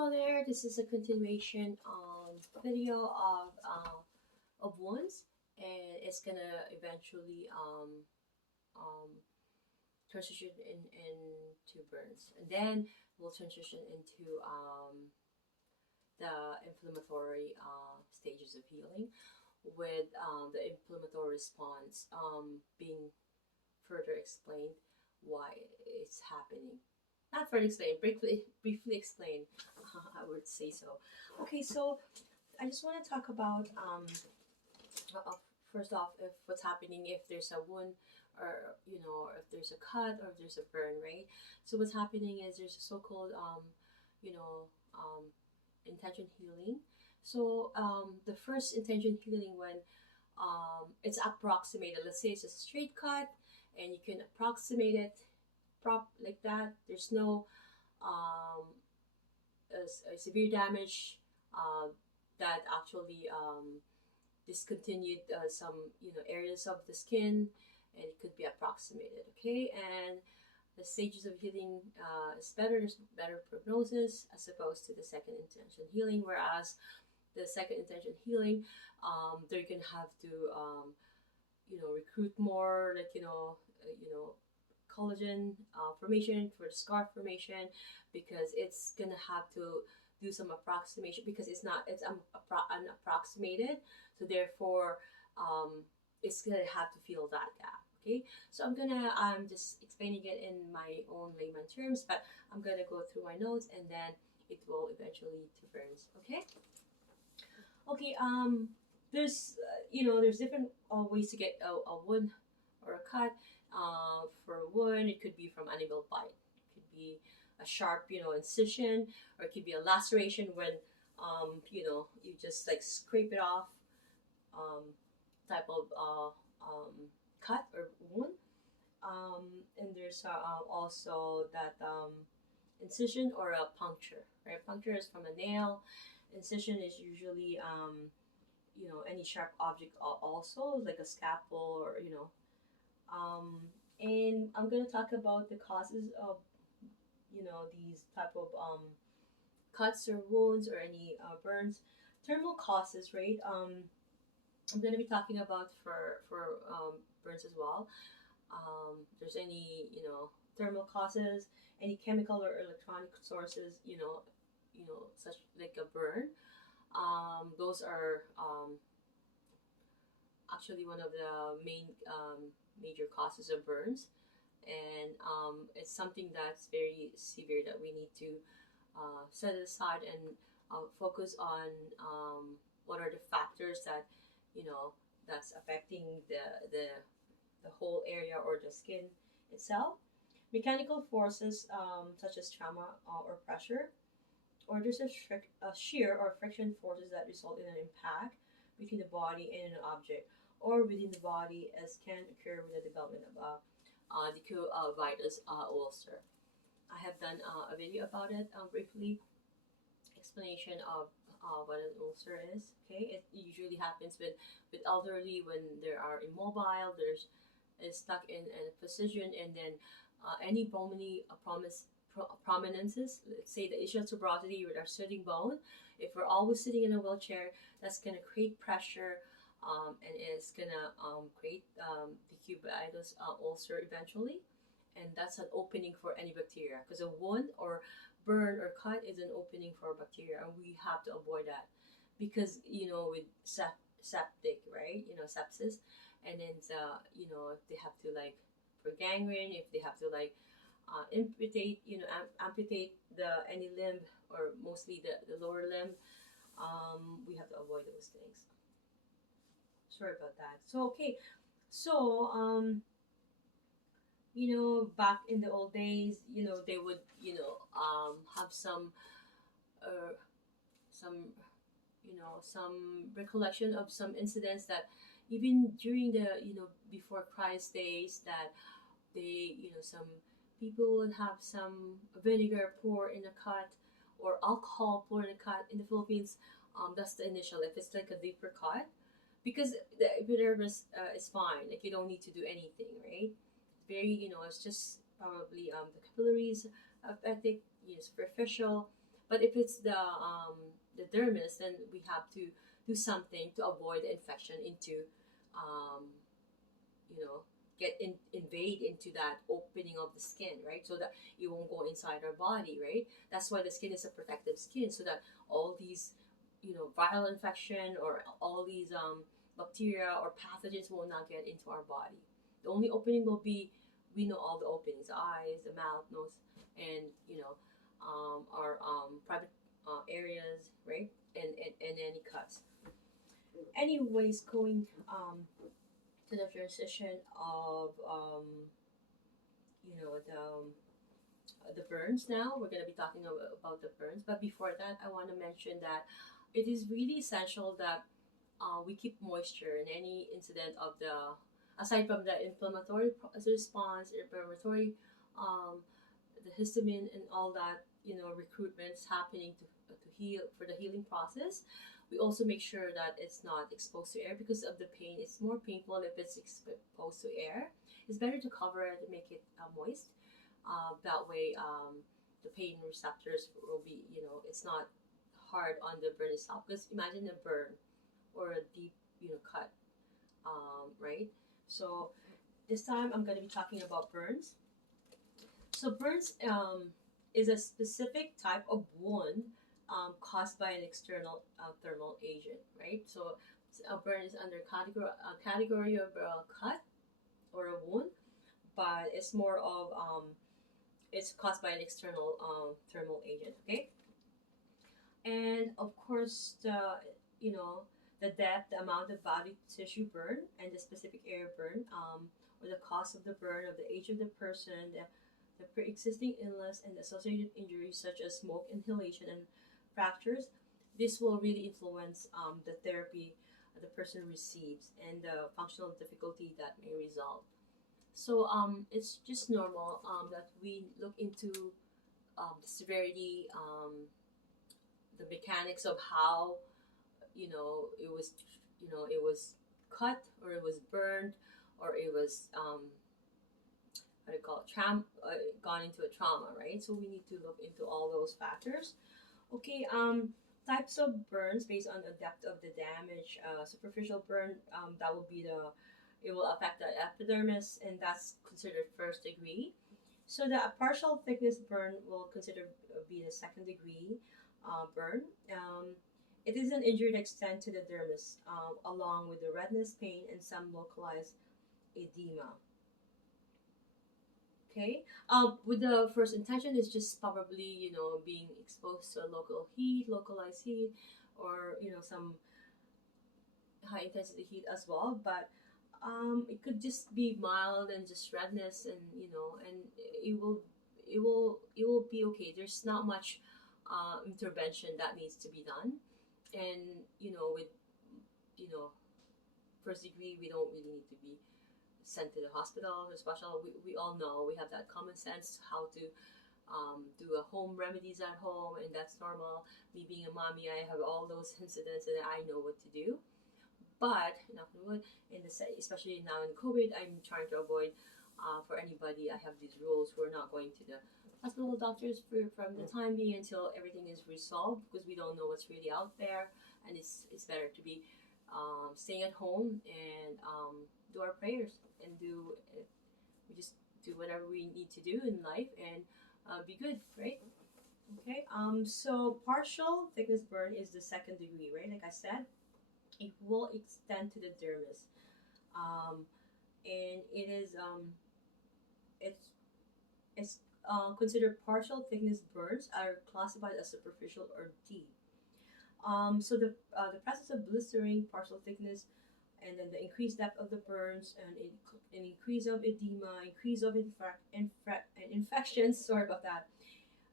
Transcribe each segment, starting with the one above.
Hello there. This is a continuation video of wounds, and it's gonna eventually um, transition into burns, and then we'll transition into the inflammatory stages of healing, with the inflammatory response being further explained why it's happening. Not further explain, briefly explain. I would say so. Okay, so I just want to talk about uh, first off, if what's happening if there's a wound, or or if there's a cut, or if there's a burn, right? So what's happening is there's a so-called you know intention healing. So the first intention healing, when it's approximated. Let's say it's a straight cut, and you can approximate it like that. There's no um, a severe damage uh, that actually discontinued some areas of the skin, and it could be approximated. Okay, and the stages of healing is better. There's better prognosis as opposed to the second intention healing. Whereas the second intention healing, they're gonna have to recruit more, like collagen formation for the scar formation, because it's gonna have to do some approximation, because it's unapproximated, so therefore um, it's gonna have to fill that gap. Okay, so I'm just explaining it in my own layman terms, but I'm gonna go through my notes, and then it will eventually lead to burns. Okay. Okay. There's different ways to get a wound or a cut. For a wound, it could be from animal bite. It could be a sharp, incision, or it could be a laceration when, you just like scrape it off, um, type of cut or wound. And there's also that incision or a puncture. Right, puncture is from a nail. Incision is usually any sharp object, also like a scalpel, or and I'm gonna talk about the causes of these type of cuts or wounds or any burns. Thermal causes, right? I'm gonna be talking about for burns as well. There's any thermal causes, any chemical or electronic sources, such like a burn. Those are actually one of the main major causes of burns, and it's something that's very severe that we need to set it aside and focus on what are the factors that you know that's affecting the whole area or the skin itself. Mechanical forces, such as trauma or pressure, or there's a shear or friction forces that result in an impact between the body and an object, or within the body, as can occur with the development of the decubitus ulcer. I have done a video about it briefly, explanation of what an ulcer is. Okay, it usually happens with elderly when they are immobile. There's is stuck in a position, and then any bony prominences. Let's say the ischial tuberosity with our sitting bone. If we're always sitting in a wheelchair, that's gonna create pressure. And it's gonna create the cubitus ulcer eventually, and that's an opening for any bacteria, because a wound or burn or cut is an opening for bacteria, and we have to avoid that, because with septic, right, sepsis, and then if they have to, like, for gangrene, if they have to, like, amputate amputate the any limb, or mostly the lower limb, we have to avoid those things. Sorry about that. So okay, so back in the old days, they would have uh, some some recollection of some incidents, that even during the before Christ days, that they some people would have some vinegar pour in a cut, or alcohol pour in a cut. In the Philippines, that's the initial, if it's like a deeper cut, because the epidermis is fine, like you don't need to do anything, right? Very, it's just probably the capillaries affected, superficial, But if it's the dermis, then we have to do something to avoid the infection into um, you know get invade into that opening of the skin, right? So that it won't go inside our body, right? That's why the skin is a protective skin, so that all these viral infection or all these bacteria or pathogens will not get into our body. The only opening will be, we know all the openings: eyes, the mouth, nose, and our private areas, right? And any cuts. Anyways, going to the transition of the burns. Now we're going to be talking about the burns, but before that I want to mention that it is really essential that we keep moisture in any incident of the, aside from the inflammatory response, inflammatory, um, the histamine and all that, recruitments happening to heal, for the healing process. We also make sure that it's not exposed to air because of the pain. It's more painful if it's exposed to air. It's better to cover it and make it moist. That way, the pain receptors will be, it's not hard on the burn itself. Because imagine a burn or a deep, cut, right? So this time I'm going to be talking about burns. So burns is a specific type of wound caused by an external thermal agent, right? So a burn is under category of a cut or a wound, but it's more of it's caused by an external thermal agent. Okay, and of course the depth, the amount of body tissue burn, and the specific area burn, or the cause of the burn, of the age of the person, the pre-existing illness, and associated injuries such as smoke inhalation and fractures. This will really influence the therapy the person receives and the functional difficulty that may result. So it's just normal that we look into the severity, the mechanics of how it was cut, or it was burned, or it was how do you call it, gone into a trauma, right? So we need to look into all those factors. Okay, types of burns based on the depth of the damage. Superficial burn, that will be it will affect the epidermis, and that's considered first degree. So the partial thickness burn will consider be the second degree burn. It is an injury that extends to the dermis, along with the redness, pain, and some localized edema. Okay, with the first intention is just probably being exposed to local heat, localized heat, or some high intensity heat as well. But it could just be mild and just redness, and and it will be okay. There's not much intervention that needs to be done, and with you know first degree, we don't really need to be sent to the hospital or special. We all know, we have that common sense how to do a home remedies at home, and that's normal. Me being a mommy, I have all those incidents and I know what to do. But knock on wood, especially now in COVID, I'm trying to avoid for anybody. I have these rules. We're not going to the hospital doctors from the time being until everything is resolved, because we don't know what's really out there, and it's better to be staying at home and do our prayers and we just do whatever we need to do in life and be good, right? Okay. So partial thickness burn is the second degree, right? Like I said, it will extend to the dermis, and it's considered partial thickness burns are classified as superficial or deep. So the presence of blistering, partial thickness, and then the increased depth of the burns, and an increase of edema, increase of infections. Sorry about that,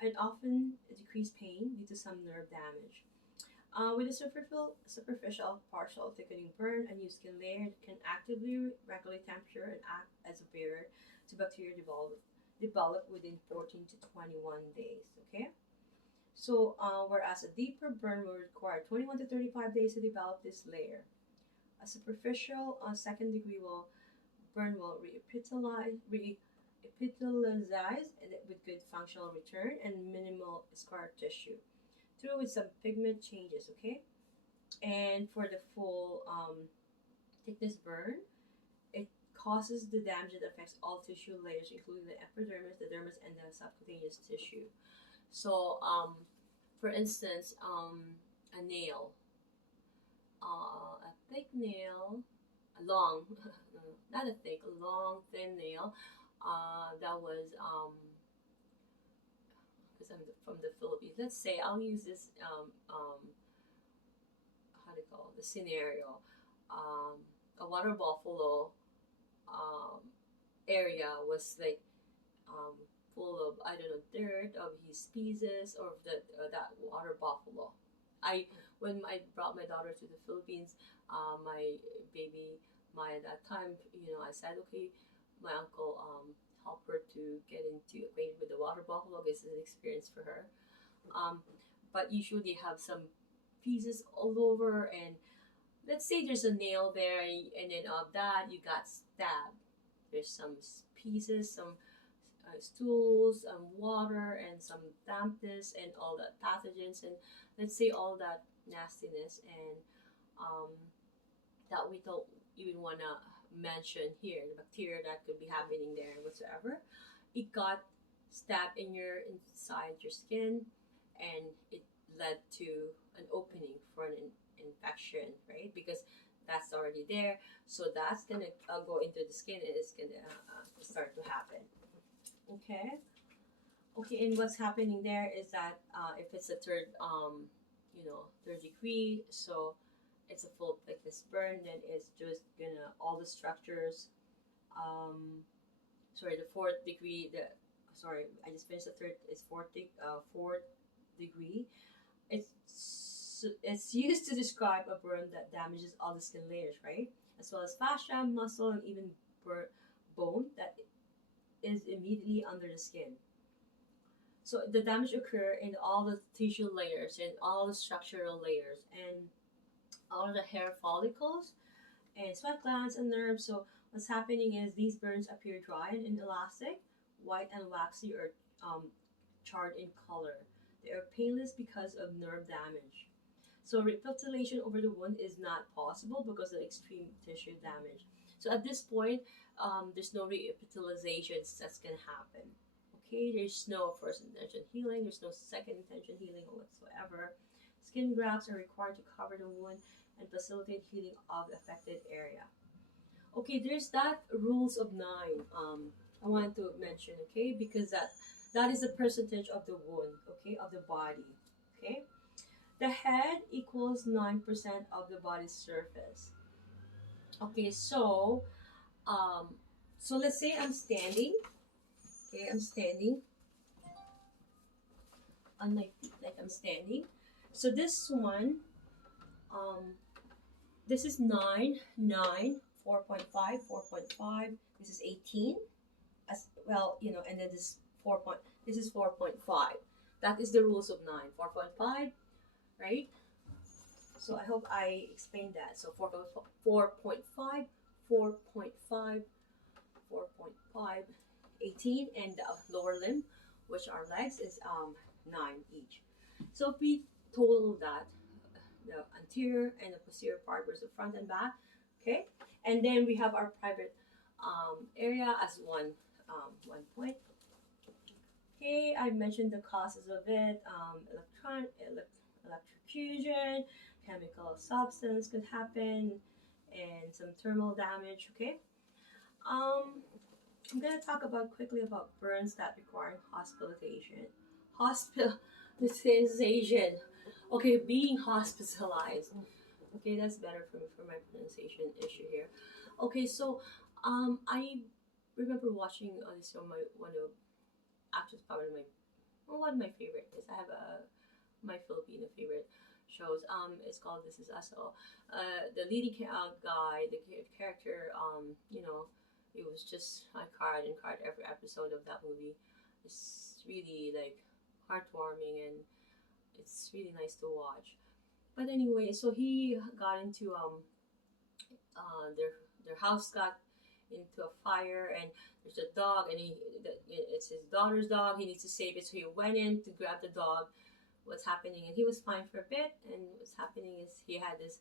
and often decreased pain due to some nerve damage. With a superficial partial thickening burn, a new skin layer can actively regulate temperature and act as a barrier to bacteria develop within 14 to 21 days. Okay. So, whereas a deeper burn will require 21 to 35 days to develop this layer. A superficial second degree burn will reepithelize with good functional return and minimal scar tissue. through with some pigment changes. Okay, and for the full thickness burn, it causes the damage that affects all tissue layers, including the epidermis, the dermis, and the subcutaneous tissue. So, for instance, a nail, a thick nail, a long, not a thick, a long, thin nail, that was, because I'm from the Philippines. Let's say I'll use this, how do you call it, the scenario. A water buffalo um, area was like um, full of, I don't know, dirt of his pieces or that water buffalo. I When I brought my daughter to the Philippines, my baby, my at that time, I said, okay, my uncle helped her to get into acquainted with the water buffalo. This is an experience for her. Um, but usually have some pieces all over, and let's say there's a nail there, and then of that you got stabbed. There's some pieces, some stools, water, and some dampness, and all that pathogens, and let's say all that nastiness, and um, that we don't even want to mention here, the bacteria that could be happening there and whatsoever. It got stabbed in your inside your skin, and it led to an opening for an infection, right? Because that's already there, so that's gonna go into the skin, and it's gonna start to happen. Okay. Okay, and what's happening there is that if it's a third degree, so it's a full thickness burn, then it's just gonna all the structures. Sorry, the fourth degree. Sorry, I just finished the third. It's fourth degree. It's used to describe a burn that damages all the skin layers, right? As well as fascia, muscle, and even bone that is immediately under the skin. So the damage occur in all the tissue layers and all the structural layers and all the hair follicles and sweat glands and nerves. So what's happening is these burns appear dry and inelastic, white and waxy, or charred in color. They are painless because of nerve damage. So repilation over the wound is not possible because of extreme tissue damage. So at this point, there's no repitalizations that's gonna happen. Okay, there's no first intention healing, there's no second intention healing whatsoever. Skin grafts are required to cover the wound and facilitate healing of the affected area. Okay, there's that rules of nine. I wanted to mention, okay, because that is the percentage of the wound, okay, of the body. Okay, the head equals 9% of the body's surface. Okay, um, so let's say I'm standing. Okay, I'm standing on my feet, like I'm standing. So this one, um, this is 9, 9, 4.5, 4.5. This is 18, as well, and then this is 4.5. That is the rules of 9, 4.5, right? So I hope I explained that. So 4.5, 4.5, 4.5, 18, and the lower limb, which are legs, is 9 each. So if we total that, the anterior and the posterior part versus the front and back, okay, and then we have our private area as one point. Okay, I mentioned the causes of it. Electrocution, chemical substance could happen, and some thermal damage. Okay, I'm gonna talk quickly about burns that require hospitalization. Hospitalization. Okay, being hospitalized. Okay, that's better for my pronunciation issue here. Okay, so I remember watching this on one of actually probably one of my favorite is I have my Filipino favorite shows. It's called This Is Us. So, the leading guy, the character, it was just I cried every episode of that movie. It's really like heartwarming, and it's really nice to watch. But anyway, so he got into their house got into a fire, and there's a dog, and it's his daughter's dog. He needs to save it, so he went in to grab the dog, what's happening, and he was fine for a bit. And what's happening is he had this,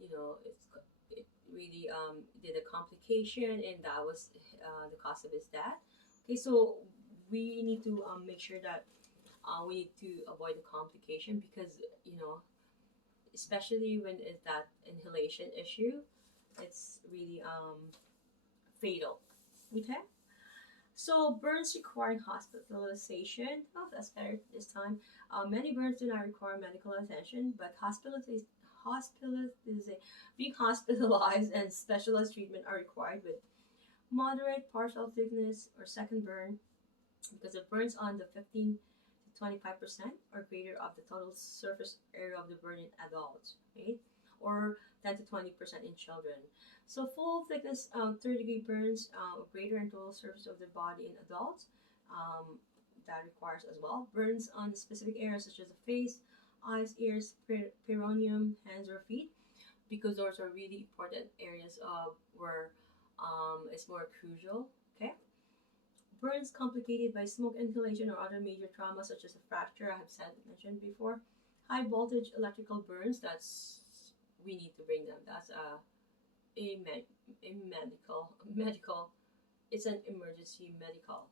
it really did a complication, and that was the cause of his death. Okay, so we need to make sure that we need to avoid the complication, because especially when it's that inhalation issue, it's really fatal. Okay. So burns requiring hospitalization. Oh, that's better this time. Many burns do not require medical attention, but being hospitalized and specialized treatment are required with moderate partial thickness or second burn, because it burns on the 15 to 25% or greater of the total surface area of the burn in adults, right? Or 10 to 20% in children. So full thickness third-degree burns greater in total surface of the body in adults. Um, that requires as well burns on specific areas such as the face, eyes, ears, perineum, hands, or feet, because those are really important areas where it's more crucial. Okay. Burns complicated by smoke inhalation or other major trauma such as a fracture, I have mentioned before. High voltage electrical burns, that's we need to bring them. That's a medical. It's an emergency medical.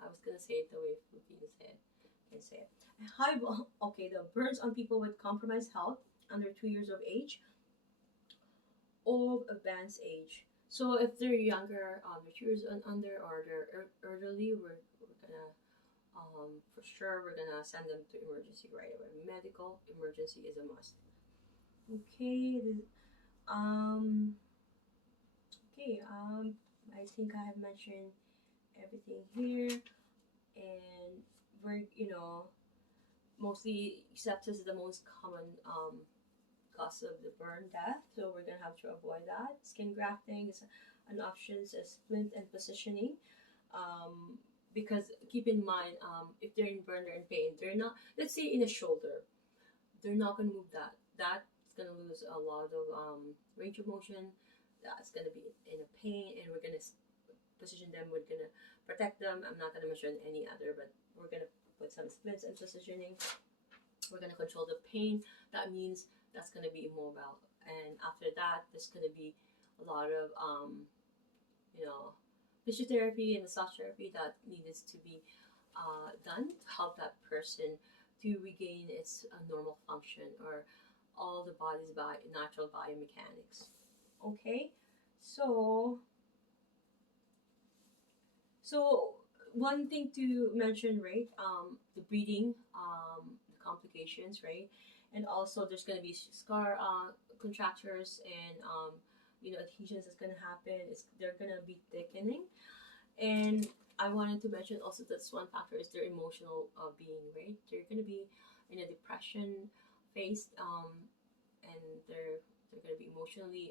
I was gonna say it the way Filipinos can say it. Okay, the burns on people with compromised health under 2 years of age or advanced age. So if they're younger, they're 2 years and under, or they're elderly, we're gonna for sure we're gonna send them to emergency right away. Medical emergency is a must. Okay. Um. Okay. I think I have mentioned everything here, and we're mostly sepsis is the most common cause of the burn death, so we're gonna have to avoid that. Skin grafting is an option as splint and positioning. Because keep in mind, if they're in burn, they're in pain. They're not. Let's say in a shoulder, they're not gonna move that. That's gonna lose a lot of range of motion. That's gonna be in a pain, and we're gonna position them. We're gonna protect them. I'm not gonna mention any other, but we're gonna put some splints and positioning. We're gonna control the pain. That means that's gonna be immobile, and after that, there's gonna be a lot of physiotherapy and massage therapy that needs to be done to help that person to regain its normal function, or all the body's natural biomechanics. Okay, so one thing to mention, right? The breathing, the complications, right? And also there's gonna be scar contractures, and adhesions is gonna happen. They're gonna be thickening, and I wanted to mention also that's one factor is their emotional being, right? They're gonna be in a depression phase, and they're gonna be emotionally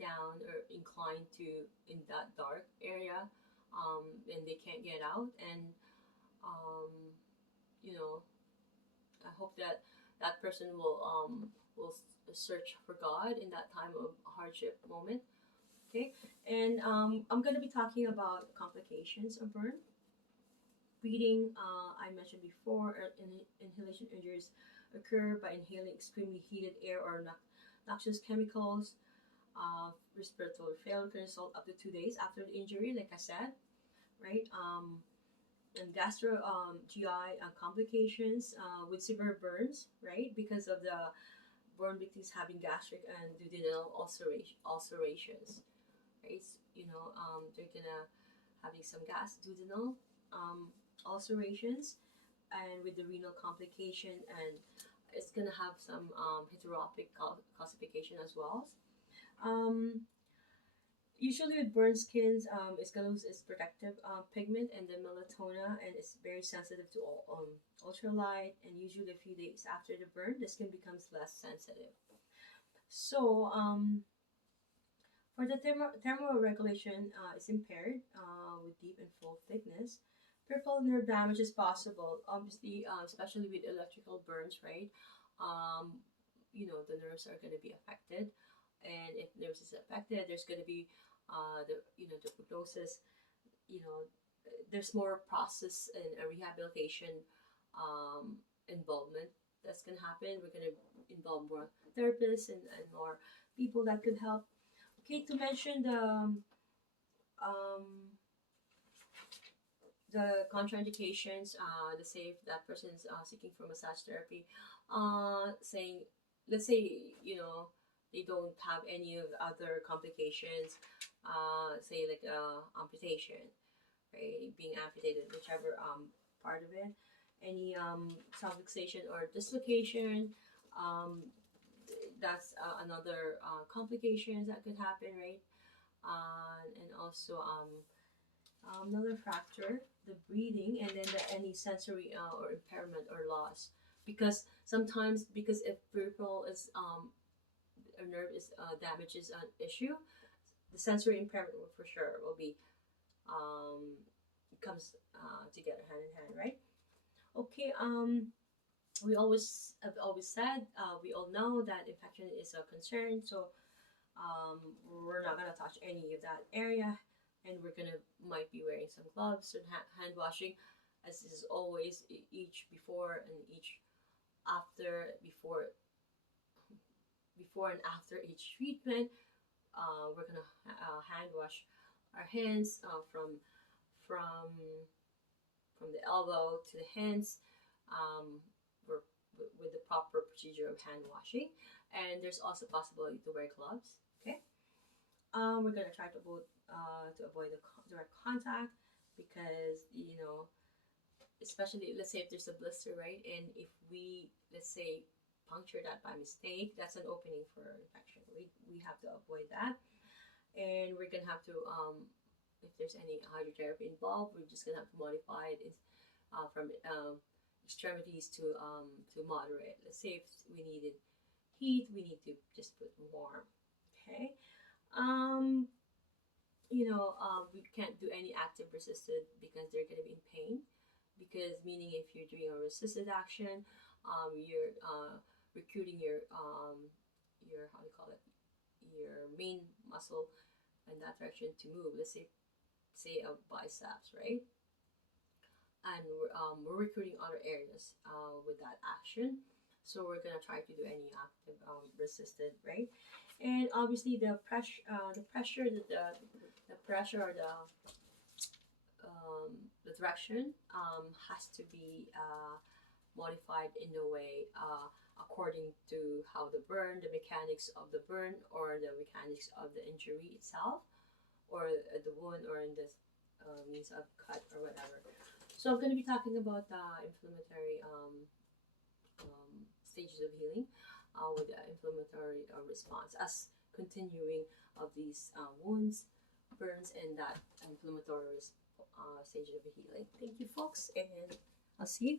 down or inclined to in that dark area, and they can't get out. And um, I hope that that person will search for God in that time of hardship moment. Okay, and I'm gonna be talking about complications of burn. Breathing, I mentioned before, inhalation injuries occur by inhaling extremely heated air or noxious chemicals. Respiratory failure can result up to 2 days after the injury, like I said, right? And gastro GI complications with severe burns, right? Because of the burn victims having gastric and duodenal ulcerations, right? They're gonna having some duodenal ulcerations, and with the renal complication, and it's gonna have some heteropic calcification as well. Um, Usually with burn skins, it's gonna lose its protective pigment and the melatonin, and it's very sensitive to ultralight. And usually a few days after the burn, the skin becomes less sensitive. So for the thermoregulation, it's impaired with deep and full thickness. Peripheral nerve damage is possible, obviously, especially with electrical burns, right? The nerves are going to be affected, and if nerves is affected, there's going to be the prognosis. There's more process and rehabilitation involvement that's gonna happen. We're gonna involve more therapists and more people that could help. Okay, to mention um, the contraindications, let's say if that person is seeking for massage therapy, saying, let's say, they don't have any of the other complications, say like amputation, right? Being amputated, whichever part of it, any subluxation or dislocation, um, that's another complications that could happen, right? And also another factor, the breathing, and then any sensory or impairment or loss. Because sometimes, because if peripheral is a nerve is damage is an issue, the sensory impairment will for sure will be um, comes together hand in hand, right? Okay. I've always said, we all know that infection is a concern, so we're not gonna touch any of that area, and we're gonna might be wearing some gloves and hand washing, as is always, each before and each after, before and after each treatment. We're gonna hand wash our hands from from the elbow to the hands, um, with the proper procedure of hand washing. And there's also possibility to wear gloves. Okay. We're gonna try to avoid the direct contact, because especially, let's say if there's a blister, right, and if we, let's say, puncture that by mistake, that's an opening for infection. We have to avoid that, and we're gonna have to if there's any hydrotherapy involved, we're just gonna have to modify it from extremities to moderate. Let's say if we needed heat, we need to just put warm. Okay. Um, we can't do any active resisted because they're gonna be in pain. Because meaning if you're doing a resisted action, you're recruiting your how do you call it, your main muscle in that direction to move. Let's say a biceps, right? And we're recruiting other areas with that action. So we're gonna try to do any active resisted, right? And obviously the pressure or the direction has to be modified in a way according to how the mechanics of the burn, or the mechanics of the injury itself, or the wound, or in this means of cut or whatever. So I'm going to be talking about the inflammatory stages of healing with the inflammatory response as continuing of these wounds, burns, and that inflammatory stage of healing. Thank you, folks, and I'll see you